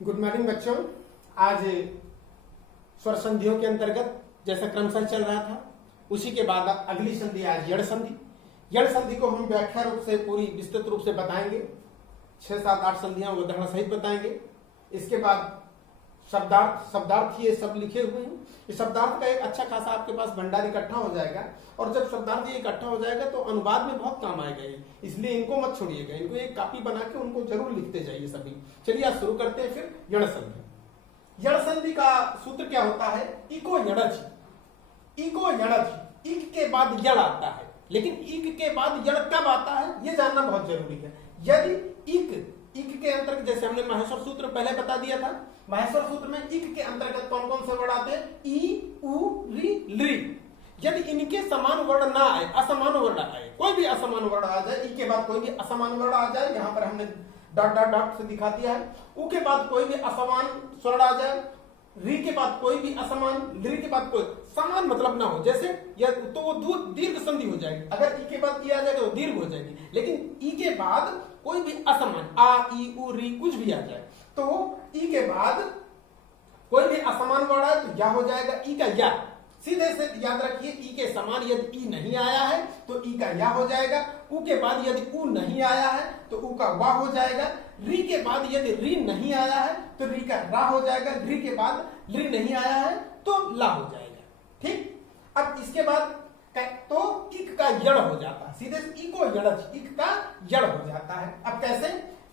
Good morning बच्चों। आज स्वर संधियों के अंतर्गत जैसा क्रमशः चल रहा था उसी के बाद अगली संधि आज यड़ संधि। यड़ संधि को हम व्याख्या रूप से पूरी विस्तृत रूप से बताएंगे। 6, 7, 8 संधियां उदाहरण सहित बताएंगे। इसके बाद शब्दार्थ ये सब लिखे हुए हैं। इस शब्दार्थ का एक अच्छा खासा आपके पास भंडार इकट्ठा हो जाएगा और जब शब्दार्थ ये इकट्ठा हो जाएगा तो अनुवाद में बहुत काम आएगा ये, इसलिए इनको मत छोड़िएगा। इनको एक कॉपी बना के उनको जरूर लिखते जाइए सभी। चलिए आज शुरू करते हैं फिर यड़ संधि। यड़ संधि का सूत्र क्या होता है? इको यड़च। इको यड़च, इक के बाद यड़ आता है, लेकिन इक के बाद यड़ कब आता है ये जानना बहुत जरूरी है। यदि इक के अंतर्गत, जैसे हमने माहेश्वर सूत्र पहले बता दिया था, माहेश्वर सूत्र में इक के अंतर्गत कौन कौन से वर्ड आते हैं? ई, उ, री, लृ। यदि इनके समान वर्ड ना आए, असमान वर्ड आए, कोई भी असमान वर्ड आ जाए, ई के बाद कोई भी असमान वर्ड आ जाए, यहां पर हमने डॉट डॉट डॉट से दिखा दिया है। उ के बाद कोई भी असमान स्वर आ जाए, री के बाद कोई भी असमान, लृ के बाद कोई समान मतलब ना हो, जैसे तो वो दीर्घ संधि हो जाएगी। अगर ई के बाद ई आ जाएगा तो दीर्घ हो जाएगी, लेकिन ई के बाद कोई भी असमान, आ, ई, उ, री कुछ भी आ जाए तो ई के बाद कोई भी असमान वर्ड आए तो या हो जाएगा ई का या। सीधे से याद रखिए, ई के समान यदि ई नहीं आया है तो ई का या हो जाएगा। उ के बाद यदि उ नहीं आया है तो उ का वा हो जाएगा। री के बाद यदि री नहीं आया है तो री का रा हो जाएगा। री के बाद लृ नहीं आया है तो ला हो जाएगा। ठीक, अब इसके बाद तो इक का यड़ हो जाता है। सीधे से इको यड़च, इक का यड़ हो जाता है। अब कैसे?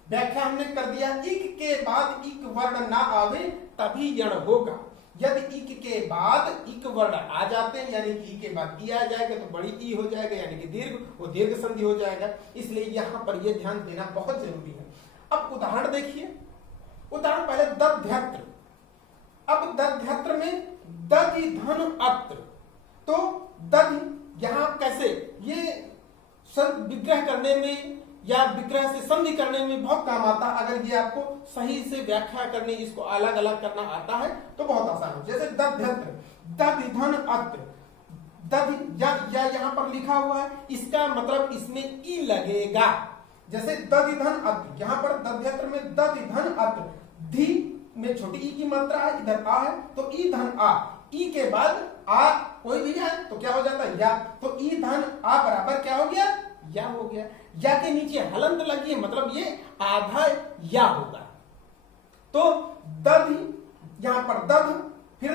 व्याख्या हमने कर दिया, इक के बाद इक वर्ण ना आवे तभी यड़ होगा। यदि इक के बाद इक वर्ण आ जाते हैं, यानी कि ई के बाद ई आ जाएगा तो बड़ी ई हो जाएगा, यानी कि दीर्घ, वो दीर्घ संधि हो जाएगा। इसलिए यहां पर यह ध्यान देना बहुत जरूरी है। अब उदाहरण देखिए। उदाहरण पहले दध्यत्र। अब दध्यत्र में दधि धन अत्र, तो दधि यहां कैसे ये विग्रह करने में या विग्रह से संधि करने में बहुत काम आता है। अगर ये आपको सही से व्याख्या करने, इसको अलग अलग करना आता है तो बहुत आसान हो। जैसे दध्यत्र, दधि धन अत्र, दधि या यहां पर लिखा हुआ है, इसका मतलब इसमें ई लगेगा। जैसे दधि धन अत्र, यहां पर दध्यत्र में दधि धन अत्र, धी में छोटी ई की मात्रा है, इधर आ है तो ई धन आ। ई के बाद आ कोई भी है तो क्या हो जाता है? या। तो ई धन आ बराबर क्या हो गया? या हो गया। या के नीचे हलंत लगी है, मतलब ये आधा या होगा। तो दधि, यहां पर दध, फिर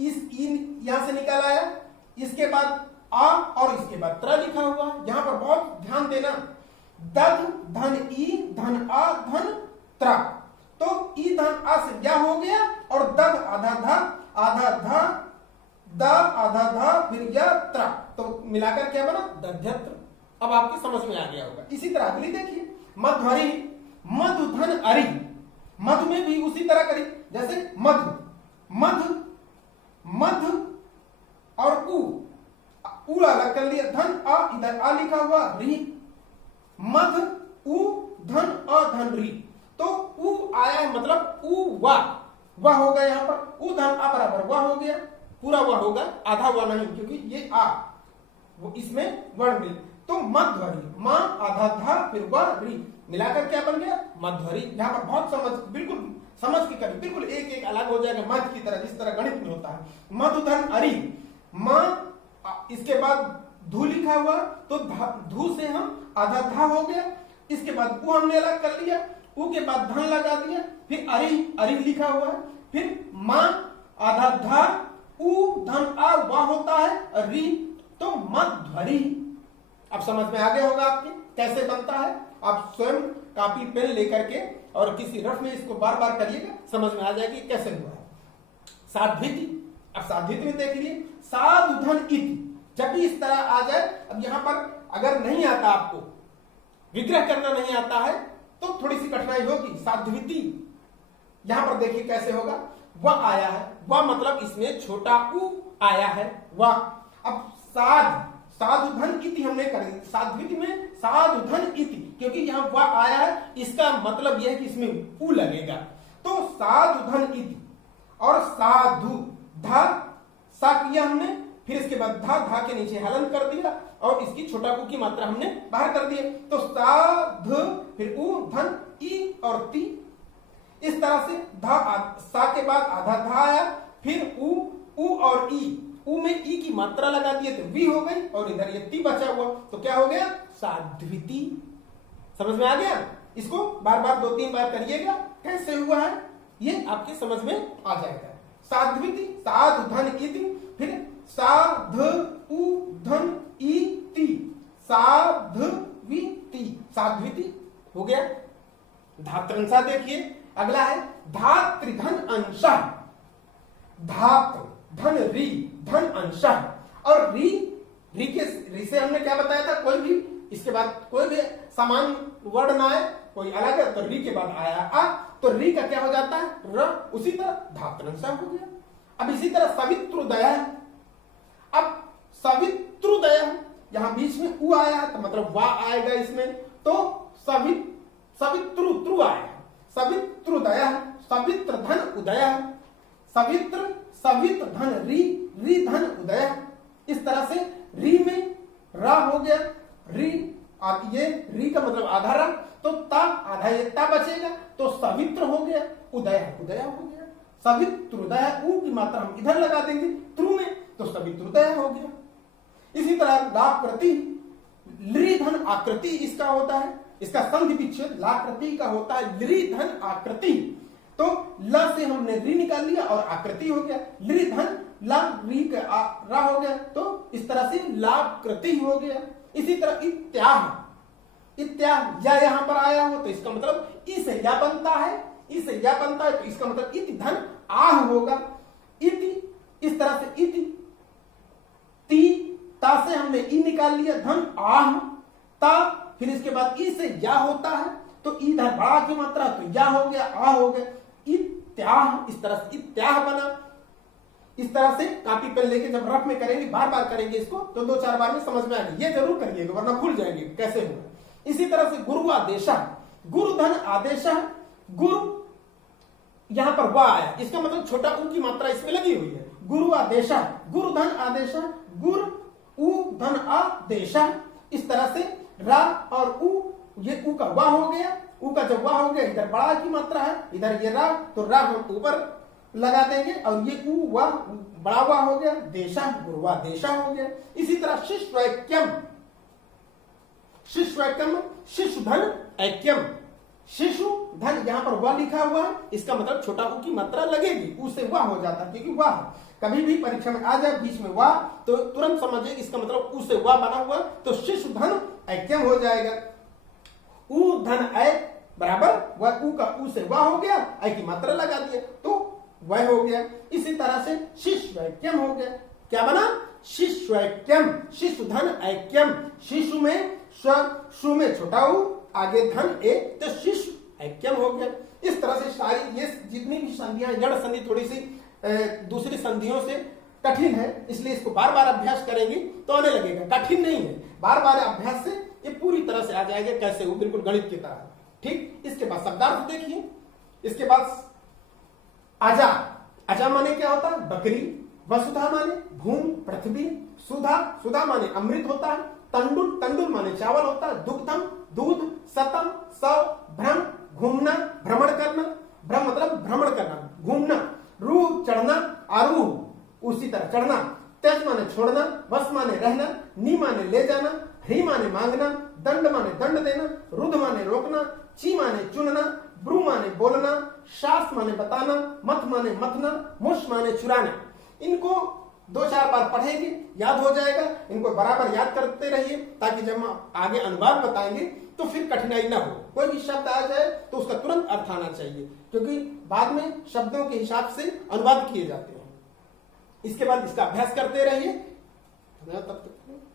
इस यहां से निकल आया, इसके बाद आ और इसके बाद त्र लिखा हुआ। यहां पर बहुत ध्यान देना, दध धन ई धन आ धन त्र। तो ई धन आ से या हो गया और दध आधा धा, आधा धा, द आधा धा, फिर या त्र, तो मिलाकर क्या बना? दध्यत्र। अब आपकी समझ में आ गया होगा। इसी तरह अगली देखिए, मध्वरी, मधु धन अरि। मधु में भी उसी तरह करी, जैसे मधु, मधु, मधु और उ अलग कर लिया, धन आ, इधर आ लिखा हुआ, री, मध उ धन अ धन री। तो उ आया है मतलब उ वाह होगा। यहां पर उ धन आ बराबर वाह हो गया, पूरा वाह होगा, आधा वाह नहीं, क्योंकि ये आ वो इसमें वर्ण मिल। तो मध्वरी, मां आधा धा, फिर वह री, मिलाकर क्या बन गया? मध्वरी। यहां पर बहुत बिल्कुल समझ के करें, बिल्कुल एक एक अलग हो जाएगा मध की तरह, जिस तरह गणित में होता है। मधुधन अरि, मां, इसके बाद धू लिखा हुआ तो धू से हम आधा धा हो गया। इसके बाद उ हमने अलग कर लिया, उ के बाद धन लगा दिया, फिर अरि लिखा हुआ है, फिर मां आधा धा, उ धन आ वाह होता है, री, तो मध्वरी। अब समझ में आ गया होगा आपके कैसे बनता है। आप स्वयं कॉपी पेन लेकर के और किसी रफ में इसको बार बार करिएगा, समझ में आ जाएगी कैसे हुआ है। साध्विति। अब साध्विति में देख लिए, साधु धन इति, जब भी इस तरह आ जाए। अब यहां पर अगर नहीं आता, आपको विग्रह करना नहीं आता है तो थोड़ी सी कठिनाई होगी। साध्विति यहां पर देखिए कैसे होगा। वह आया है, वह मतलब इसमें छोटा उ आया है, वह। अब साधु धन इति हमने करी, साध्विति में साधु धन इति, क्योंकि यहां वह आया है, इसका मतलब यह है कि इसमें उ लगेगा। तो साधु धन इति और साधु धा, सा किया हमने, फिर इसके बाद धा के नीचे हलन कर दिया और इसकी छोटा उ की मात्रा हमने बाहर कर दिया। तो साध, फिर उ धन ई और ती। इस तरह से सा के बाद आधा धा आया, फिर उ और ई, उ में ई की मात्रा लगा दिए तो वी हो गई, और इधर ये ती बचा हुआ तो क्या हो गया, साध्विति। समझ में आ गया? इसको बार बार 2-3 बार करिएगा, कैसे हुआ है ये आपके समझ में आ जाएगा। साध्विति, साध धन इति, फिर साध उ धन इति, साध्विति, साध्विति हो गया। धातृंसा देखिए, अगला है धातृधन अंशः, धातु धन री, धन अंशः, और री से हमने क्या बताया था, कोई भी इसके बाद कोई भी समान वर्ण ना आए, कोई अलग है तो री के बाद आया आ, तो री का क्या हो जाता है, र। उसी तरह धातृंसा हो गया। अब इसी तरह सवित्रुदय, अब सवित्रुदय यहां बीच में उ आया तो मतलब वा आएगा इसमें, तो सवित्रु आया, सवित्रुदय, सवित्र धन उदय, सवित्र धन री धन उदय। इस तरह से री में रा हो गया, री, और ये री का मतलब आधा रा, तो ता आधा ये ता बचेगा, तो सवित्र हो गया, उदय हो गया, सवित्रुदय, ऊ की मात्रा हम इधर लगा देंगे त्रु में, तो सवित्रुदय हो गया। इसी तरह लाकृति, लृ धन आकृति इसका होता है, इसका संधि विच्छेद लाकृति का होता है, लृ धन आकृति, तो ल से हमने री निकाल लिया और आकृति हो गया, लृ धन ला, री का रा हो गया, तो इस तरह से लाकृति हो गया। इसी तरह इत्याह, या यहां पर आया हो तो इसका मतलब ई से या बनता है, तो इसका मतलब इति धन आह होगा, इति, इस तरह से इति, ती, ता से हमने ई निकाल लिया, धन आह, ता, फिर इसके बाद ई से या होता है, तो ई धन बड़ा की मात्रा, तो या हो गया, आ हो गया, इत्याह, इस तरह से इत्याह बना। इस तरह से कॉपी पेन लेके जब रफ में करेंगे, बार बार करेंगे इसको, तो 2-4 बार में समझ में आएगा। ये जरूर करिएगा वरना भूल जाएंगे कैसे होगा। इसी तरह से गुरु आदेश, गुरु धन आदेश, गुरु यहां पर वा आया, इसका मतलब छोटा ऊ की मात्रा इसमें लगी हुई है, गुरु आदेश, गुरु धन आदेश, गुरु उ धन आदेश। इस तरह से रा और उ, ये ऊ का वा हो गया, ऊ का जब वा हो गया, इधर बड़ा की मात्रा है, इधर ये रा, तो रा हम ऊपर लगा देंगे, और ये ऊ वा बड़ा वा हो गया, देशा, गुरुवा देशा हो गया। इसी तरह शिष्वैक्यम, शिशु धन ऐक्यम, शिशु धन यहां पर वा लिखा हुआ है, इसका मतलब छोटा ऊ की मात्रा लगेगी, ऊ से वा हो जाता है, क्योंकि वाह कभी भी परीक्षा में आ जाए बीच में वाह, तो तुरंत समझिए इसका मतलब ऊ से वा बना हुआ, तो शिशु धन ऐक्यम हो जाएगा। ऊ धन ऐ बराबर वह ऊ का ऊ से वा हो गया, ऐ की मात्रा लगा दिया, तो वह हो गया। इसी तरह से शिष्वैक्यम हो गया, क्या बना, शिष्वैक्यम, शिशु धन ऐक्यम, शिशु में शु में छोटा ऊ, आगे धन ए, तो शिशु ऐक्यम हो गया। इस तरह से सारी ये जितनी भी संधियां, जड़ संधि थोड़ी सी दूसरी संधियों से कठिन है, इसलिए इसको बार बार अभ्यास करेंगे तो आने लगेगा, कठिन नहीं है, बार बार अभ्यास से ये पूरी तरह से आ जाएगा, कैसे वो बिल्कुल गणित की तरह। ठीक, इसके बाद शब्दार्थ देखिए। इसके बाद आजा, आजा माने क्या होता है, बकरी, वसुधा माने भूमि पृथ्वी, सुधा, सुधा माने अमृत होता है, तंडुल, तंडुल माने चावल होता है, दुग्धम दूध, सतम सव, भ्रम घूमना, भ्रमण करना, भ्रम मतलब भ्रमण करना, घूमना, रूह चढ़ना, आरूह उसी तरह चढ़ना, त्यज माने छोड़ना, वस माने रहना, नी माने ले जाना, ह्री माने मांगना, दंड माने दंड देना, रुद्ध माने रोकना, ची माने चुनना, ब्रू माने बोलना, शास माने बताना, मत माने मथना, मुश माने चुराना। इनको 2-4 बार पढ़ेंगे, याद हो जाएगा, इनको बराबर याद करते रहिए, ताकि जब हम आगे अनुवाद बताएंगे तो फिर कठिनाई ना हो। कोई भी शब्द आ जाए तो उसका तुरंत अर्थ आना चाहिए, क्योंकि बाद में शब्दों के हिसाब से अनुवाद किए जाते हैं। इसके बाद इसका अभ्यास करते रहिए। तब तक